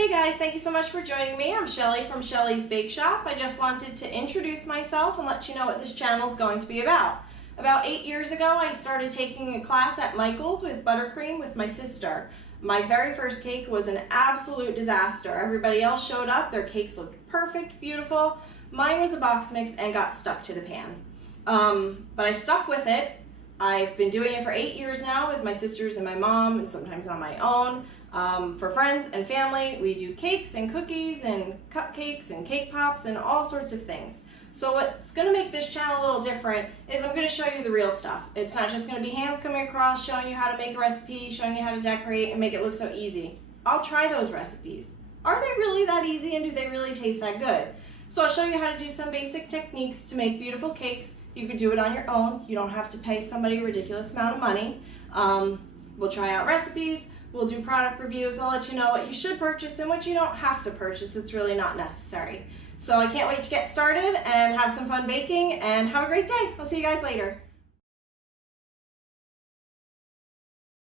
Hey guys, thank you so much for joining me. I'm Shelly from Shelly's Bakeshop. I just wanted to introduce myself and let you know what this channel is going to be about. About 8 years ago, I started taking a class at Michael's with buttercream with my sister. My very first cake was an absolute disaster. Everybody else showed up, their cakes looked perfect, beautiful. Mine was a box mix and got stuck to the pan. But I stuck with it. I've been doing it for 8 years now with my sisters and my mom, and sometimes on my own. For friends and family, we do cakes and cookies and cupcakes and cake pops and all sorts of things. So what's going to make this channel a little different is I'm going to show you the real stuff. It's not just going to be hands coming across showing you how to make a recipe, showing you how to decorate and make it look so easy. I'll try those recipes. Are they really that easy, and do they really taste that good? So I'll show you how to do some basic techniques to make beautiful cakes. You could do it on your own. You don't have to pay somebody a ridiculous amount of money. We'll try out recipes. We'll do product reviews. I'll let you know what you should purchase and what you don't have to purchase. It's really not necessary. So I can't wait to get started and have some fun baking, and have a great day. I'll see you guys later.